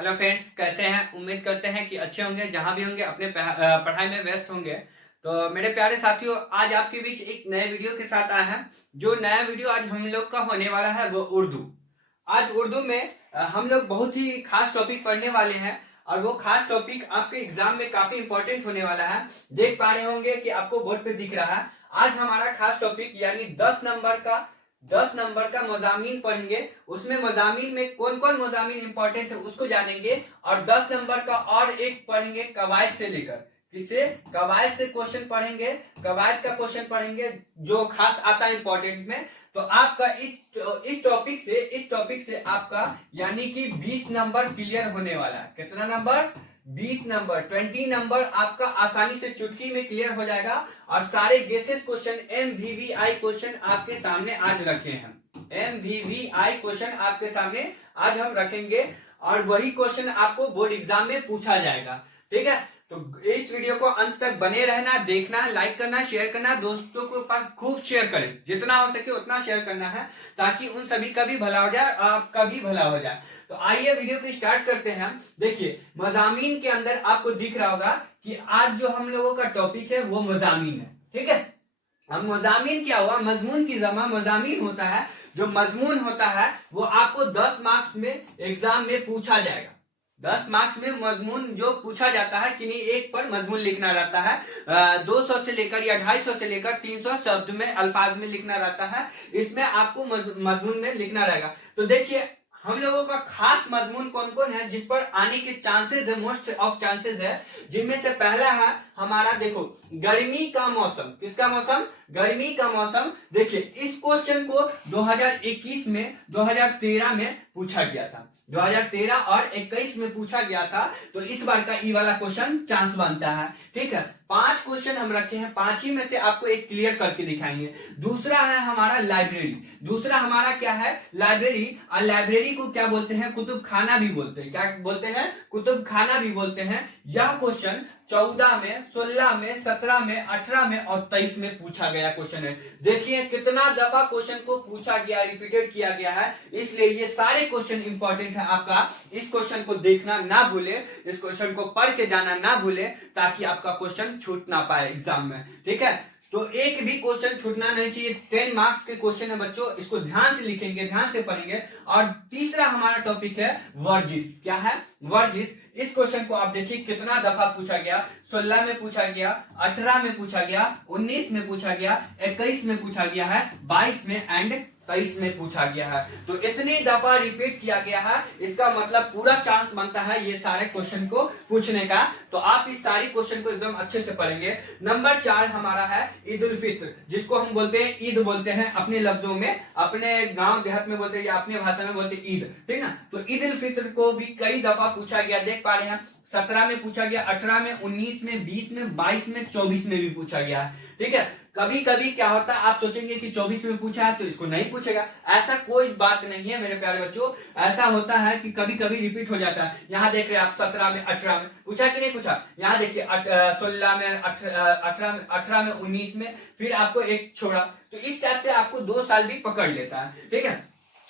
Hello friends, कैसे हैं। उम्मीद करते हैं कि अच्छे होंगे, जहां भी होंगे अपने पढ़ाई में व्यस्त होंगे। तो मेरे प्यारे साथियों, आज आपके बीच एक नए वीडियो के साथ आया है। जो नया वीडियो आज हम लोग का होने वाला है वो उर्दू। आज उर्दू में हम लोग बहुत ही खास टॉपिक पढ़ने वाले हैं और वो खास टॉपिक आपके एग्जाम में काफी इंपॉर्टेंट होने वाला है। देख पा रहे होंगे कि आपको बोर्ड पे दिख रहा है। आज हमारा खास टॉपिक यानी 10 नंबर का मज़ामीन पढ़ेंगे। उसमें मज़ामीन में कौन कौन मज़ामीन इंपॉर्टेंट है उसको जानेंगे। और 10 नंबर का और एक पढ़ेंगे कवायद से लेकर। किसे? कवायद से क्वेश्चन पढ़ेंगे। कवायद का क्वेश्चन पढ़ेंगे जो खास आता है इंपॉर्टेंट में। तो आपका इस टॉपिक से आपका यानी कि 20 नंबर क्लियर होने वाला है। कितना नंबर? 20 नंबर, 20 नंबर आपका आसानी से चुटकी में क्लियर हो जाएगा। और सारे गेसेस क्वेश्चन, MVVI क्वेश्चन आपके सामने आज रखे हैं। MVVI क्वेश्चन आपके सामने आज हम रखेंगे और वही क्वेश्चन आपको बोर्ड एग्जाम में पूछा जाएगा। ठीक है, तो इस वीडियो को अंत तक बने रहना, देखना, लाइक करना, शेयर करना, दोस्तों के पास खूब शेयर करें, जितना हो सके उतना शेयर करना है ताकि उन सभी का भी भला हो जाए, आपका भी भला हो जाए। तो आइए वीडियो को स्टार्ट करते हैं। देखिए, मज़ामीन के अंदर आपको दिख रहा होगा कि आज जो हम लोगों का टॉपिक है वो मज़ामीन है। ठीक है, अब मज़ामीन क्या हुआ? मजमून की जमा मज़ामीन होता है। जो मजमून होता है वो आपको 10 मार्क्स में एग्जाम में पूछा जाएगा। 10 मार्क्स में मजमून जो पूछा जाता है, किन्हीं एक पर मजमून लिखना रहता है। 200 से लेकर या 250 से लेकर 300 शब्द में, अल्फाज में लिखना रहता है। इसमें आपको मजमून में लिखना रहेगा। तो देखिए, हम लोगों का खास मजमून कौन कौन है जिस पर आने के चांसेस है, मोस्ट ऑफ चांसेस है। जिनमें से पहला है हमारा, देखो, गर्मी का मौसम। किसका मौसम? गर्मी का मौसम। देखिए, इस क्वेश्चन को 2021 में, 2013 में पूछा गया था। 2013 और 21 में पूछा गया था। तो इस बार का ई वाला क्वेश्चन चांस बनता है। ठीक है, 5 क्वेश्चन हम रखे हैं, 5 ही में से आपको एक क्लियर करके दिखाएंगे। दूसरा है हमारा लाइब्रेरी। दूसरा हमारा क्या है? लाइब्रेरी। और लाइब्रेरी को क्या बोलते हैं? कुतुब खाना भी बोलते हैं। क्या बोलते हैं? कुतुब खाना भी बोलते हैं। यह क्वेश्चन 14 में, 16 में, 17 में, 18 में और 23 में पूछा गया क्वेश्चन है। देखिए कितना दफा क्वेश्चन को पूछा गया, रिपीटेड किया गया है। इसलिए ये सारे क्वेश्चन इंपॉर्टेंट है आपका। इस क्वेश्चन को देखना ना भूले, इस क्वेश्चन को पढ़ के जाना ना भूले, ताकि आपका क्वेश्चन छूट ना पाए एग्जाम में। ठीक है, तो एक भी क्वेश्चन छूटना नहीं चाहिए। 10 मार्क्स के क्वेश्चन है बच्चों, इसको ध्यान से लिखेंगे, ध्यान से पढ़ेंगे। और तीसरा हमारा टॉपिक है वर्जिश। क्या है? वर्जिश। इस क्वेश्चन को आप देखिए कितना दफा पूछा गया। 16 में पूछा गया, 18 में पूछा गया, 19 में पूछा गया, 21 में पूछा गया है, 22 में एंड 23 में पूछा गया है। तो इतनी दफा रिपीट किया गया है, इसका मतलब पूरा चांस बनता है ये सारे क्वेश्चन को पूछने का। तो आप इस सारी क्वेश्चन को एकदम अच्छे से पढ़ेंगे। नंबर 4 हमारा है ईद उल फित्र, जिसको हम बोलते हैं ईद बोलते हैं अपने लफ्जों में, अपने गांव देहात में बोलते हैं या अपने भाषा में बोलते हैं ईद। ठीक ना, तो ईद उल फित्र को भी कई दफा पूछा गया। देख पा रहे हैं, 17 में पूछा गया, 18 में, 19 में, 20 में, 22 में, 24 में भी पूछा गया है। ठीक है, कभी कभी क्या होता है, आप सोचेंगे कि 24 में पूछा है तो इसको नहीं पूछेगा। ऐसा कोई बात नहीं है मेरे प्यारे बच्चों। ऐसा होता है कि कभी कभी रिपीट हो जाता है। यहाँ देख रहे हैं आप, 17 में, 18 में पूछा कि नहीं पूछा। यहाँ देखिए 16 में, 18 में, 19 में, फिर आपको एक छोड़ा। तो इस टाइप से आपको 2 साल भी पकड़ लेता है। ठीक है,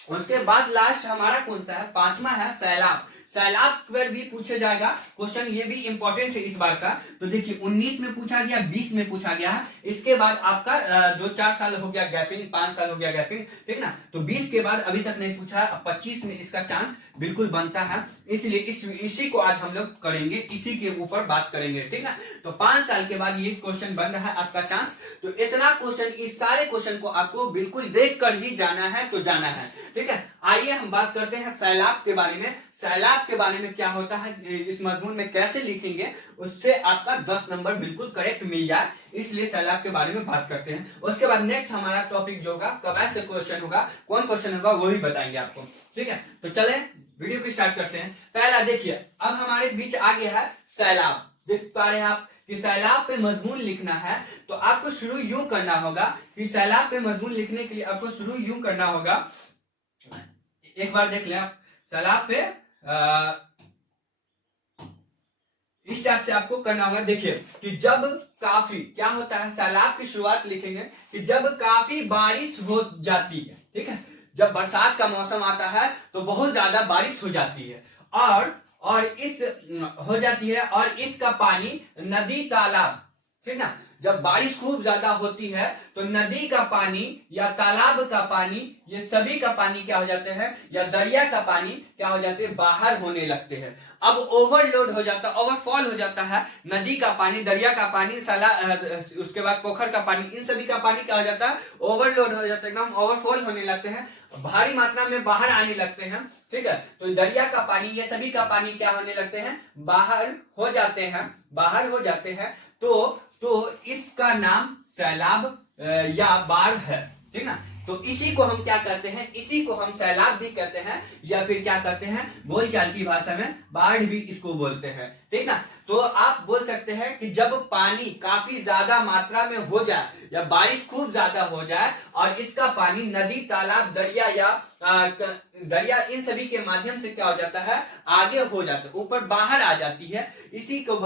उसके बाद लास्ट हमारा कौन सा है? 5वां है सैलाब। सैलाब पर भी पूछा जाएगा क्वेश्चन, ये भी इंपॉर्टेंट है इस बार का। तो देखिए 19 में पूछा गया, 20 में पूछा गया है। इसके बाद आपका 2-4 साल हो गया गैपिंग, 5 साल हो गया गैपिंग। ठीक ना, तो 20 के बाद अभी तक नहीं पूछा है। अब 25 में इसका चांस बिल्कुल बनता है। इसलिए इसी को आज हम लोग करेंगे, इसी के ऊपर बात करेंगे। ठीक ना, तो 5 साल के बाद ये क्वेश्चन बन रहा है आपका चांस। तो इतना क्वेश्चन, इस सारे क्वेश्चन को आपको बिल्कुल देख कर ही जाना है तो जाना है। ठीक है, आइए हम बात करते हैं सैलाब के बारे में। सैलाब के बारे में क्या होता है, इस मजमून में कैसे लिखेंगे, उससे आपका 10 नंबर बिल्कुल करेक्ट मिल जाए। इसलिए सैलाब के बारे में बात करते हैं। उसके बाद नेक्स्ट हमारा टॉपिक जो होगा, कवायद से क्वेश्चन होगा। कौन क्वेश्चन होगा वो भी बताएंगे आपको। ठीक है, तो चले वीडियो को स्टार्ट करते हैं। पहला देखिए, अब हमारे बीच आ गया है सैलाब। देख पा रहे हैं आप कि सैलाब पे मजमून लिखना है। तो आपको शुरू यूं करना होगा कि सैलाब पे मजमून लिखने के लिए आपको शुरू यूं करना होगा। एक बार देख लें आप, सैलाब पे इस टाइप से आपको करना होगा। देखिए कि जब काफी, क्या होता है, सैलाब की शुरुआत लिखेंगे कि जब काफी बारिश हो जाती है। ठीक है, जब बरसात का मौसम आता है तो बहुत ज्यादा बारिश हो जाती है। और और इस हो जाती है और इसका पानी नदी तालाब, ठीक ना, जब बारिश खूब ज्यादा होती है तो नदी का पानी या तालाब का पानी, ये सभी का पानी क्या हो जाते हैं, या दरिया का पानी क्या हो जाते हैं, बाहर होने लगते हैं। अब ओवरलोड हो जाता है, ओवरफॉल हो जाता है, नदी का पानी, दरिया का पानी, उसके बाद पोखर का पानी, इन सभी का पानी क्या हो जाता है, ओवरलोड हो जाता है, एकदम ओवरफॉल होने लगते हैं, भारी मात्रा में बाहर आने लगते हैं। ठीक है, तो दरिया का पानी, ये सभी का पानी क्या होने लगते हैं, बाहर हो जाते हैं, बाहर हो जाते हैं। तो इसका नाम सैलाब या बाढ़ है, ठीक ना। तो इसी को हम क्या कहते हैं, इसी को हम सैलाब भी कहते हैं, या फिर क्या कहते हैं, बोलचाल की भाषा में बाढ़ भी इसको बोलते हैं, ठीक ना। तो आप बोल सकते हैं कि जब पानी काफी ज्यादा मात्रा में हो जाए या बारिश खूब ज्यादा हो जाए और इसका पानी नदी, तालाब, दरिया या दरिया, इन सभी के माध्यम से क्या हो जाता है, आगे हो जाता है, ऊपर बाहर आ जाती है, इसी को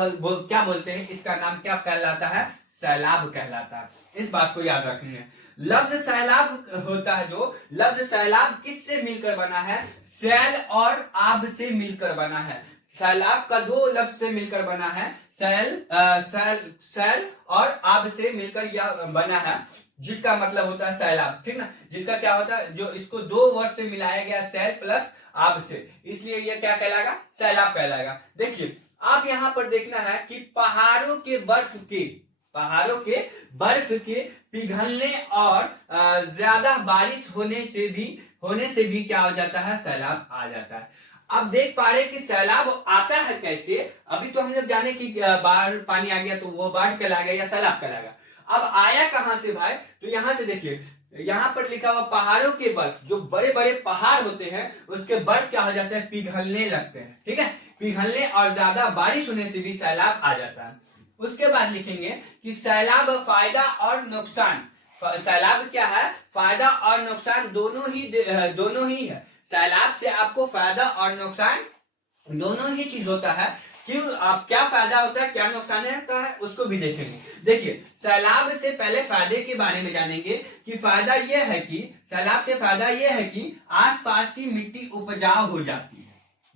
क्या बोलते हैं, इसका नाम क्या कहलाता है, सैलाब कहलाता है। इस बात को याद रखेंगे। लफ्ज सैलाब होता है, जो लफ्ज सैलाब किससे मिलकर बना है, सैल और आब से मिलकर बना है। सैलाब का दो लफ्ज से मिलकर बना है, सैल और आब से मिलकर यह बना है, जिसका मतलब होता है सैलाब, ठीक ना। जिसका क्या होता है, जो इसको दो वर्ड से मिलाया गया, सैल प्लस आब से, इसलिए यह क्या कहलाएगा, सैलाब कहलाएगा। देखिए आप यहां पर देखना है कि पहाड़ों के बर्फ के पिघलने और ज्यादा बारिश होने से भी क्या हो जाता है, सैलाब आ जाता है। अब देख पा रहे कि सैलाब आता है कैसे। अभी तो हम लोग जाने कि बाढ़, पानी आ गया तो वो बाढ़ कहलाएगा या सैलाब कहलाएगा। अब आया कहां से भाई, तो यहां से देखिए, यहां पर लिखा हुआ पहाड़ों के बर्फ, जो बड़े बड़े पहाड़ होते हैं उसके बर्फ क्या हो जाते हैं, पिघलने लगते हैं, ठीक है, पिघलने और ज्यादा बारिश होने से भी सैलाब आ जाता है। उसके बाद लिखेंगे कि सैलाब फायदा और नुकसान। सैलाब क्या है, फायदा और नुकसान दोनों ही है। सैलाब से आपको फायदा और नुकसान दोनों ही चीज होता है। क्यों, आप क्या फायदा होता है, क्या नुकसान होता है, उसको भी देखेंगे। देखिए सैलाब से पहले फायदे के बारे में जानेंगे कि फायदा यह है कि, सैलाब से फायदा यह है कि आसपास की मिट्टी उपजाऊ हो जाती है,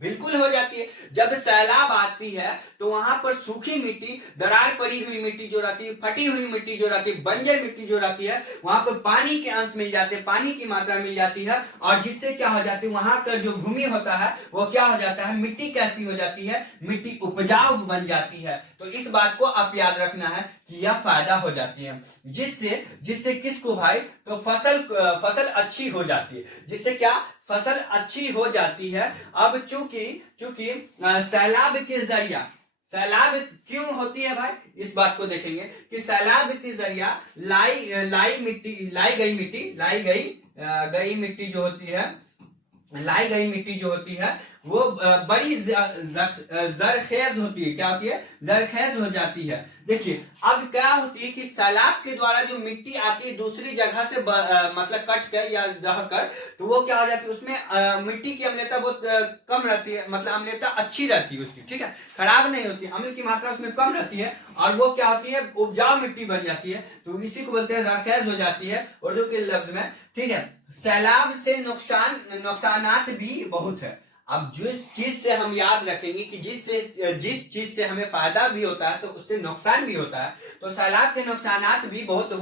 बिल्कुल हो जाती है। जब सैलाब आती है तो वहां पर सूखी मिट्टी, दरार पड़ी हुई मिट्टी जो रहती है, फटी हुई मिट्टी जो रहती है, बंजर मिट्टी जो रहती है, वहां पर पानी के अंश मिल जाते हैं, पानी की मात्रा मिल जाती है, और जिससे क्या हो जाती है, वहां का जो भूमि होता है वो क्या हो जाता है, मिट्टी कैसी हो जाती है, मिट्टी उपजाऊ बन जाती है। तो इस बात को आप याद रखना है कि यह फायदा हो जाती है, जिससे किसको भाई, तो फसल अच्छी हो जाती है, जिससे क्या, फसल अच्छी हो जाती है। अब चूंकि सैलाब क्यों होती है भाई, इस बात को देखेंगे कि सैलाब के जरिया लाई गई मिट्टी जो होती है वो बड़ी जरखेज होती है, क्या होती है, जरखेज हो जाती है। देखिए अब क्या होती है कि सैलाब के द्वारा जो मिट्टी आती है दूसरी जगह से मतलब कट कर या दह कर, तो वो क्या हो जाती है, उसमें मिट्टी की अम्लता बहुत कम रहती है, मतलब अम्लता अच्छी रहती है उसकी, ठीक है, खराब नहीं होती, अम्ल की मात्रा उसमें कम रहती है, और वो क्या होती है, उपजाऊ मिट्टी बन जाती है। तो इसी को बोलते हैं जरखेज हो जाती है उर्दू के लफ्ज में, ठीक है। सैलाब से नुकसानात भी बहुत है। अब जिस चीज से हम याद रखेंगे कि जिस चीज से हमें फायदा भी होता है तो उससे नुकसान भी होता है, तो सैलाब के नुकसानात भी बहुत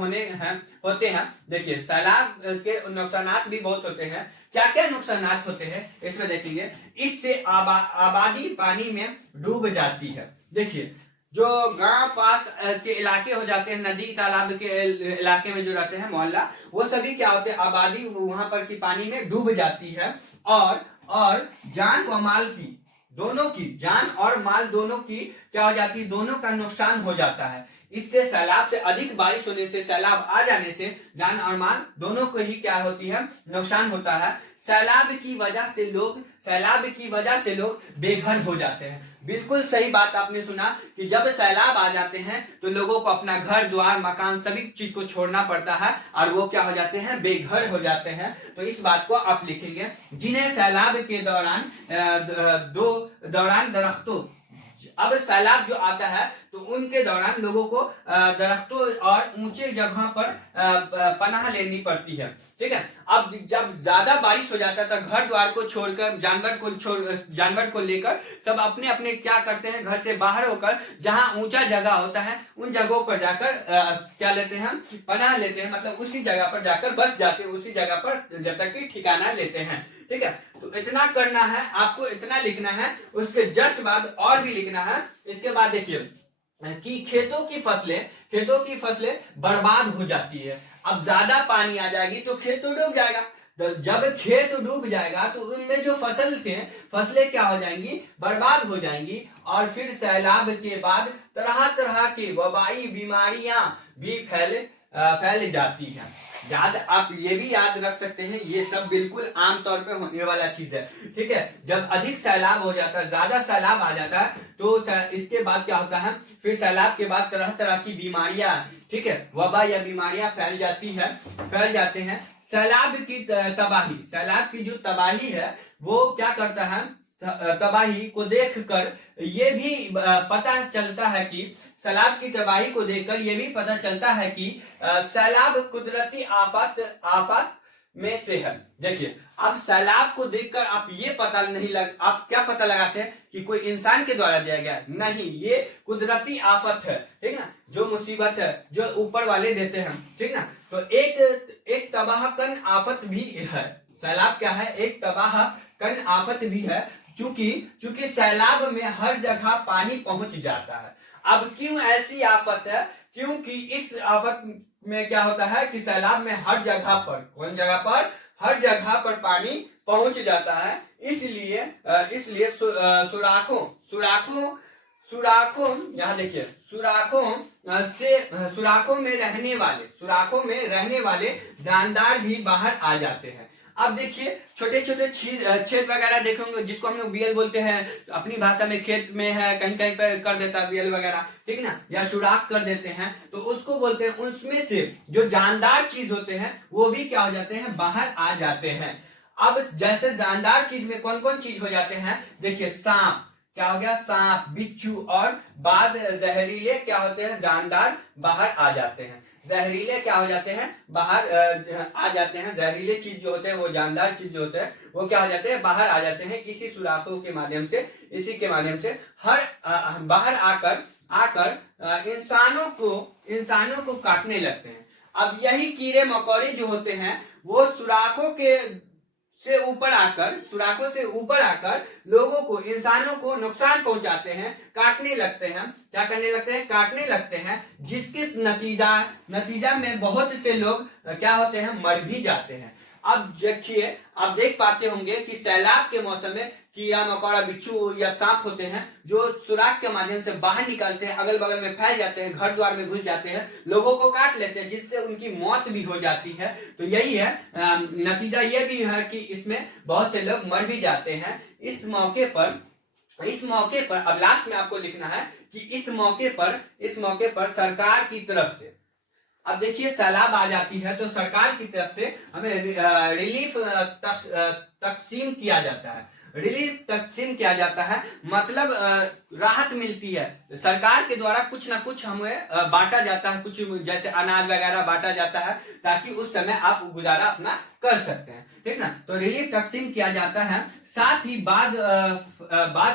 होते हैं। देखिए सैलाब के नुकसानात भी बहुत होते हैं। क्या क्या नुकसानात होते हैं इसमें देखेंगे। इससे आबादी पानी में डूब जाती है। देखिए जो गांव पास के इलाके हो जाते हैं, नदी तालाब के इलाके में जो रहते हैं मोहल्ला, वो सभी क्या होते हैं, आबादी वहां पर की पानी में डूब जाती है, और जान व माल की, जान और माल दोनों की क्या हो जाती है, दोनों का नुकसान हो जाता है। इससे सैलाब से अधिक बारिश होने से, सैलाब आ जाने से जान और माल दोनों को ही क्या होती है, नुकसान होता है। सैलाब की वजह से लोग बेघर हो जाते हैं। बिल्कुल सही बात आपने सुना कि जब सैलाब आ जाते हैं तो लोगों को अपना घर द्वार मकान सभी चीज को छोड़ना पड़ता है, और वो क्या हो जाते हैं, बेघर हो जाते हैं। तो इस बात को आप लिखेंगे। जिन्हें सैलाब के दौरान अब सैलाब जो आता है तो उनके दौरान लोगों को दरख्तों और ऊंचे जगहों पर पनाह लेनी पड़ती है, ठीक है। अब जब ज्यादा बारिश हो जाता है तो घर द्वार को छोड़कर जानवर को लेकर सब अपने अपने क्या करते हैं, घर से बाहर होकर जहां ऊंचा जगह होता है उन जगहों पर जाकर क्या लेते हैं, पनाह लेते हैं, मतलब उसी जगह पर जाकर बस जाते हैं, उसी जगह पर जब तक कि ठिकाना लेते हैं, ठीक है। तो इतना करना है आपको, इतना लिखना है। उसके जस्ट बाद और भी लिखना है। इसके बाद देखिए कि खेतों की फसलें बर्बाद हो जाती है। अब ज्यादा पानी आ जाएगी तो खेत तो डूब जाएगा। तो जब खेत डूब जाएगा तो उनमें जो फसलें क्या हो जाएंगी, बर्बाद हो जाएंगी। और फिर सैलाब के बाद तरह तरह की वबाई बीमारियां भी फैल जाती हैं। आप ये भी याद रख सकते हैं, ये सब बिल्कुल आम तौर पे होने वाला चीज है, ठीक है। जब अधिक सैलाब हो जाता है, ज्यादा सैलाब आ जाता है तो इसके बाद क्या होता है, फिर सैलाब के बाद तरह तरह की बीमारियां, ठीक है, वबा या बीमारियां फैल जाते हैं। सैलाब की जो तबाही है वो क्या करता है, तबाही को देखकर ये भी पता चलता है कि सैलाब की तबाही को देखकर ये भी पता चलता है कि सैलाब कुदरती आफत में से है। देखिए अब सैलाब को देखकर आप क्या पता लगाते हैं कि कोई इंसान के द्वारा दिया गया, नहीं, ये कुदरती आफत है, ठीक ना, जो मुसीबत है जो ऊपर वाले देते हैं, ठीक ना। तो एक तबाहकन आफत भी है। सैलाब क्या है, एक तबाहकन आफत भी है। चूंकि सैलाब में हर जगह पानी पहुंच जाता है। अब क्यों ऐसी आफत है, क्योंकि इस आफत में क्या होता है कि सैलाब में हर जगह पर पानी पहुंच जाता है। इसलिए सुराखों यहाँ देखिए, सुराखों में रहने वाले जानदार भी बाहर आ जाते हैं। अब देखिए छोटे छोटे छेद वगैरह देखेंगे, जिसको हम लोग बियल बोलते हैं अपनी भाषा में, खेत में है कहीं कहीं पर कर देता है बियल वगैरह, ठीक ना, या सुराख कर देते हैं, तो उसको बोलते हैं। उसमें से जो जानदार चीज होते हैं वो भी क्या हो जाते हैं, बाहर आ जाते हैं। अब जैसे जानदार चीज में कौन कौन चीज हो जाते हैं, देखिए सांप, क्या हो गया, सांप, बिच्छू और बाद जहरीले क्या होते हैं, जानदार बाहर आ जाते हैं। जहरीले क्या हो जाते हैं, बाहर आ जाते हैं। जहरीले चीज जो होते हैं, वो जानदार चीज जो होते हैं वो क्या हो जाते हैं, बाहर आ जाते हैं। इसी सुराखों के माध्यम से बाहर आकर इंसानों को काटने लगते हैं। अब यही कीड़े मकोड़े जो होते हैं वो सुराखों से ऊपर आकर लोगों को, इंसानों को नुकसान पहुंचाते हैं, काटने लगते हैं। क्या करने लगते हैं, काटने लगते हैं, जिसके नतीजा में बहुत से लोग क्या होते हैं, मर भी जाते हैं। अब देखिए, आप देख पाते होंगे कि सैलाब के मौसम में कीड़ा मकोड़ा, बिच्छू या सांप होते हैं जो सुराख के माध्यम से बाहर निकलते हैं, अगल बगल में फैल जाते हैं, घर द्वार में घुस जाते हैं, लोगों को काट लेते हैं, जिससे उनकी मौत भी हो जाती है। तो यही है नतीजा, ये भी है कि इसमें बहुत से लोग मर भी जाते हैं। इस मौके पर अब लास्ट में आपको लिखना है कि इस मौके पर सरकार की तरफ से, अब देखिए सैलाब आ जाती है तो सरकार की तरफ से हमें रिलीफ तकसीम किया जाता है, मतलब राहत मिलती है। सरकार के द्वारा कुछ ना कुछ हमें बांटा जाता है, कुछ जैसे अनाज वगैरह बांटा जाता है, ताकि उस समय आप गुजारा अपना कर सकते हैं, ठीक ना। तो रिलीफ तकसीम किया जाता है। साथ ही बाज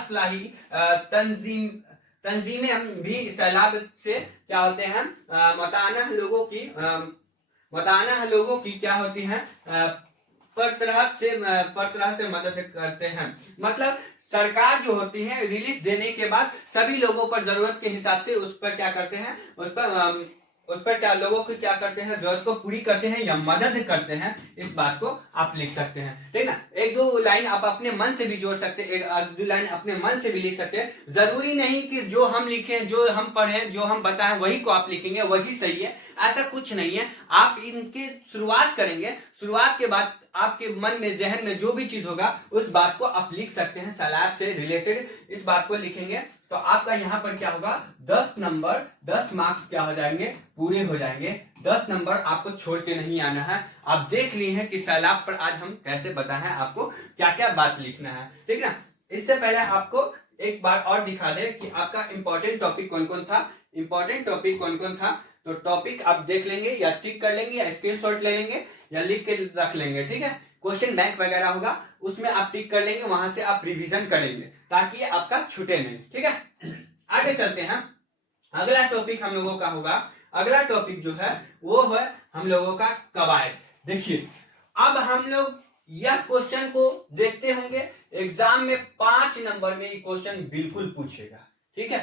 फलाही तंजीमें भी सैलाब से क्या होते हैं, मताना लोगों की क्या होती हैं, पर तरह से मदद करते हैं। मतलब सरकार जो होती है रिलीफ देने के बाद सभी लोगों पर जरूरत के हिसाब से उस पर क्या करते हैं, उस पर क्या लोगों की क्या करते हैं, जरूरत को पूरी करते हैं या मदद करते हैं। इस बात को आप लिख सकते हैं, ठीक ना। एक दो लाइन आप अपने मन से भी जोड़ सकते हैं, एक दो लाइन अपने मन से भी लिख सकते हैं। जरूरी नहीं कि जो हम लिखें, जो हम पढ़ें, जो हम बताएं वही को आप लिखेंगे, वही सही है, ऐसा कुछ नहीं है। आप इनकी शुरुआत करेंगे, शुरुआत के बाद आपके मन में, जहन में जो भी चीज होगा उस बात को आप लिख सकते हैं। सैलाब से रिलेटेड इस बात को लिखेंगे तो आपका यहाँ पर क्या होगा, 10 मार्क्स क्या हो जाएंगे, पूरे हो जाएंगे। 10 नंबर आपको छोड़ के नहीं आना है। आप देख लिए हैं कि सैलाब पर आज हम कैसे बताए हैं आपको क्या क्या बात लिखना है, ठीक ना। इससे पहले आपको एक बार और दिखा दे कि आपका इंपॉर्टेंट टॉपिक कौन कौन था। इंपॉर्टेंट टॉपिक कौन कौन था, तो टॉपिक आप देख लेंगे या टिक कर लेंगे या स्क्रीनशॉट ले लेंगे या लिख के रख लेंगे, ठीक है। क्वेश्चन बैंक वगैरह होगा उसमें आप टिक कर लेंगे, वहां से आप रिवीजन करेंगे ताकि ये आपका छूटे नहीं, ठीक है। आगे चलते हैं। अगला टॉपिक हम लोगों का होगा, अगला टॉपिक जो है वो है हम लोगों का कवायद। देखिए अब हम लोग यह क्वेश्चन को देखते होंगे, एग्जाम में 5 नंबर में ये क्वेश्चन बिल्कुल पूछेगा, ठीक है।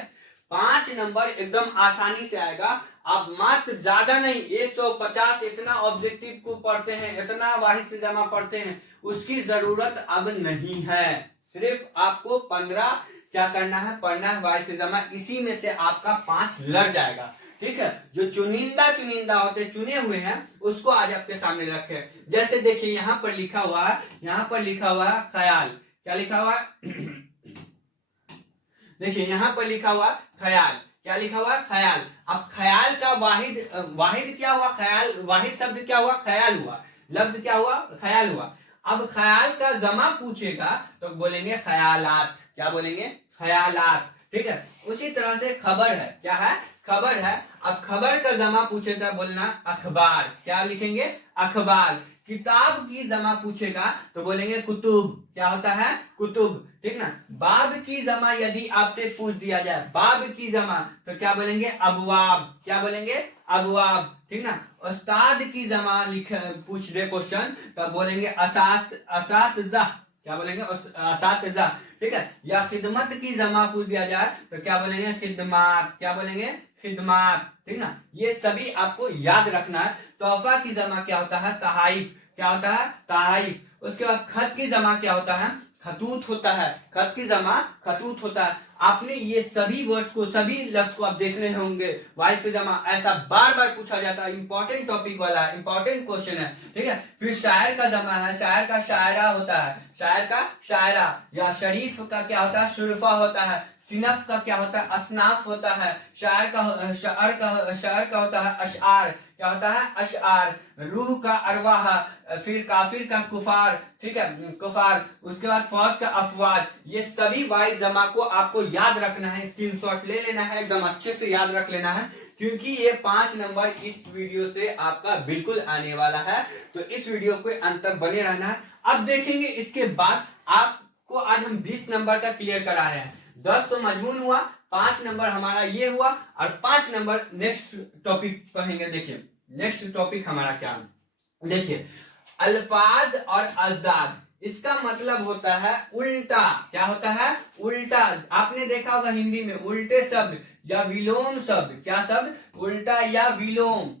5 नंबर एकदम आसानी से आएगा। आप मात्र ज्यादा नहीं 150 इतना ऑब्जेक्टिव को पढ़ते हैं, इतना वाहिद से जमा पढ़ते हैं, उसकी जरूरत अब नहीं है। सिर्फ आपको 15 क्या करना है, पढ़ना है वाहिद से जमा, इसी में से आपका 5 लड़ जाएगा, ठीक है। जो चुनिंदा होते चुने हुए हैं उसको आज आपके सामने रखे। जैसे देखिए यहाँ पर लिखा हुआ है, यहाँ पर लिखा हुआ है ख्याल, क्या लिखा हुआ है देखिए यहाँ पर लिखा हुआ ख्याल, क्या लिखा हुआ ख्याल। अब ख्याल का वाहिद क्या हुआ, ख्याल वाहिद शब्द क्या हुआ, ख्याल हुआ, लफ्ज क्या हुआ, ख्याल हुआ। अब ख्याल का जमा पूछेगा तो बोलेंगे ख्यालात, क्या बोलेंगे, ख्यालात, ठीक है। उसी तरह से खबर है, क्या है, खबर है। अब खबर का जमा पूछेगा बोलना अखबार, क्या लिखेंगे, अखबार। किताब की जमा पूछेगा तो बोलेंगे कुतुब, क्या होता है, कुतुब, ठीक ना। बाब की जमा यदि आपसे पूछ दिया जाए, बाब की जमा, तो क्या बोलेंगे, अबवाब, क्या बोलेंगे, अबवाब, ठीक ना। उस्ताद की जमा पूछ दे क्वेश्चन तो बोलेंगे असातिज़ा, क्या बोलेंगे, असातिज़ा, ठीक है। या खिदमत की जमा पूछ दिया जाए तो क्या बोलेंगे, खिदमात, क्या बोलेंगे, खिदमात, ठीक ना। ये सभी आपको याद रखना है। तोहफा की जमा क्या होता है, तहाइफ, क्या होता है, तहाइफ। उसके बाद खत की जमा क्या होता है, खतूत होता है, खत की जमा खतूत होता है। आपने ये सभी वर्ड्स को, सभी लफ्ज को आप देख रहे होंगे, वाइस से जमा ऐसा बार बार पूछा जाता है, इंपॉर्टेंट टॉपिक वाला है, इंपॉर्टेंट क्वेश्चन है, ठीक है। फिर शायर का जमा है, शायर का शायरा होता है, शायर का शायरा। या शरीफ का क्या होता है, शुरफा होता है। सिनफ का क्या होता है, असनाफ होता है। शायर का शायर का होता है अशआर, क्या होता है, अशआर। रूह का अरवाह, फिर काफिर का कुफार, ठीक है, कुफार। उसके बाद फौज का अफवाज। ये सभी वाइज जमा को आपको याद रखना है, स्क्रीनशॉट ले लेना है, एकदम अच्छे से याद रख लेना है, क्योंकि ये 5 नंबर इस वीडियो से आपका बिल्कुल आने वाला है। तो इस वीडियो को अंत तक बने रहना है। अब देखेंगे इसके बाद आपको आज हम 20 नंबर का क्लियर करा रहे हैं। 10 तो मजमून हुआ, 5 नंबर हमारा ये हुआ, और 5 नंबर नेक्स्ट टॉपिक पढ़ेंगे। देखिए नेक्स्ट टॉपिक हमारा क्या है, देखिए अल्फाज और अजदाद, इसका मतलब होता है उल्टा, क्या होता है, उल्टा। आपने देखा होगा हिंदी में उल्टे शब्द या विलोम शब्द, क्या शब्द, उल्टा या विलोम,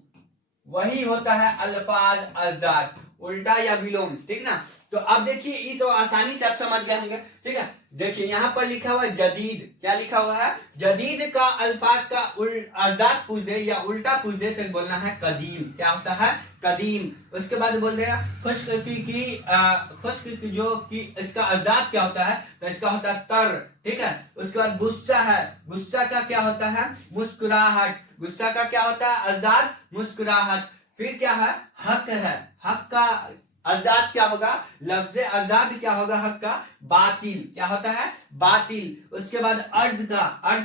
वही होता है अल्फाज अजदाद, उल्टा या विलोम, ठीक ना। तो अब देखिए ये तो आसानी से आप समझ गए होंगे, ठीक है। देखिए यहाँ पर लिखा हुआ है जदीद, क्या लिखा हुआ है, जदीद का अल्फाज का अजदाद पूछ दे या उल्टा पूछ दे तो बोलना है कदीम, क्या होता है, कदीम। उसके बाद बोल देगा खुश्क की जो कि इसका अजदाद क्या होता है, तो इसका होता है तर, ठीक है। उसके बाद गुस्सा है, गुस्सा का क्या होता है, मुस्कुराहट, गुस्सा का क्या होता है, अजदाद मुस्कुराहट। फिर क्या है, हक है, हक का अजदाद क्या होगा, लफ्ज अजदाद क्या होगा, हक का बातिल, क्या होता है, बातिल। उसके बाद अर्ज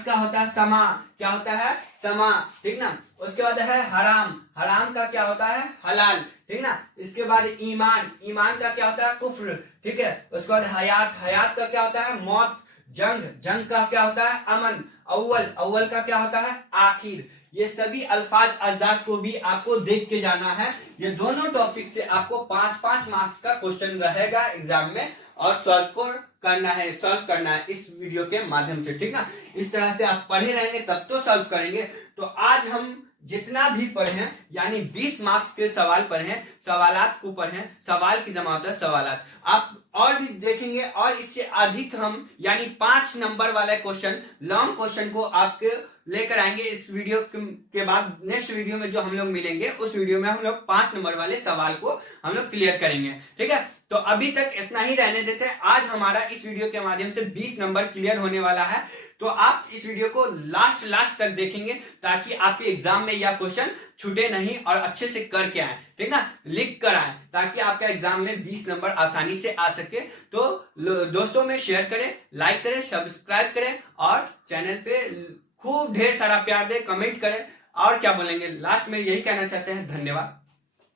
का होता है समा, क्या होता है, समा, ठीक ना। उसके बाद है हराम, हराम का क्या होता है, हलाल, ठीक ना। इसके बाद ईमान, ईमान का क्या होता है, कुफ्र, ठीक है। उसके बाद हयात, हयात का क्या होता है, मौत। जंग, जंग का क्या होता है, अमन। अव्वल, अव्वल का क्या होता है, आखिर। ये सभी अल्फाज अजदाद को भी आपको देख के जाना है। ये दोनों टॉपिक से आपको 5-5 मार्क्स का क्वेश्चन रहेगा एग्जाम में, और सॉल्व करना है इस वीडियो के माध्यम से, ठीक ना। इस तरह से आप पढ़े रहेंगे तब तो सॉल्व करेंगे। तो आज हम जितना भी पढ़े हैं, यानी 20 मार्क्स के सवाल पढ़े हैं, सवालात को पढ़े हैं, सवाल की जमा होता है सवालात, आप और भी देखेंगे। और इससे अधिक हम यानी 5 नंबर वाले क्वेश्चन, लॉन्ग क्वेश्चन को आपके लेकर आएंगे इस वीडियो के बाद। नेक्स्ट वीडियो में जो हम लोग मिलेंगे उस वीडियो में हम लोग 5 नंबर वाले सवाल को हम लोग क्लियर करेंगे, ठीक है। तो अभी तक इतना ही रहने देते हैं। आज हमारा इस वीडियो के माध्यम से 20 नंबर क्लियर होने वाला है। तो आप इस वीडियो को लास्ट तक देखेंगे ताकि आपके एग्जाम में यह क्वेश्चन छूटे नहीं और अच्छे से करके आए, ठीक ना, लिख कर आए, ताकि आपका एग्जाम में 20 नंबर आसानी से आ सके। तो दोस्तों में शेयर करें, लाइक करें, सब्सक्राइब करें और चैनल पे खूब ढेर सारा प्यार दें, कमेंट करें। और क्या बोलेंगे, लास्ट में यही कहना चाहते हैं, धन्यवाद।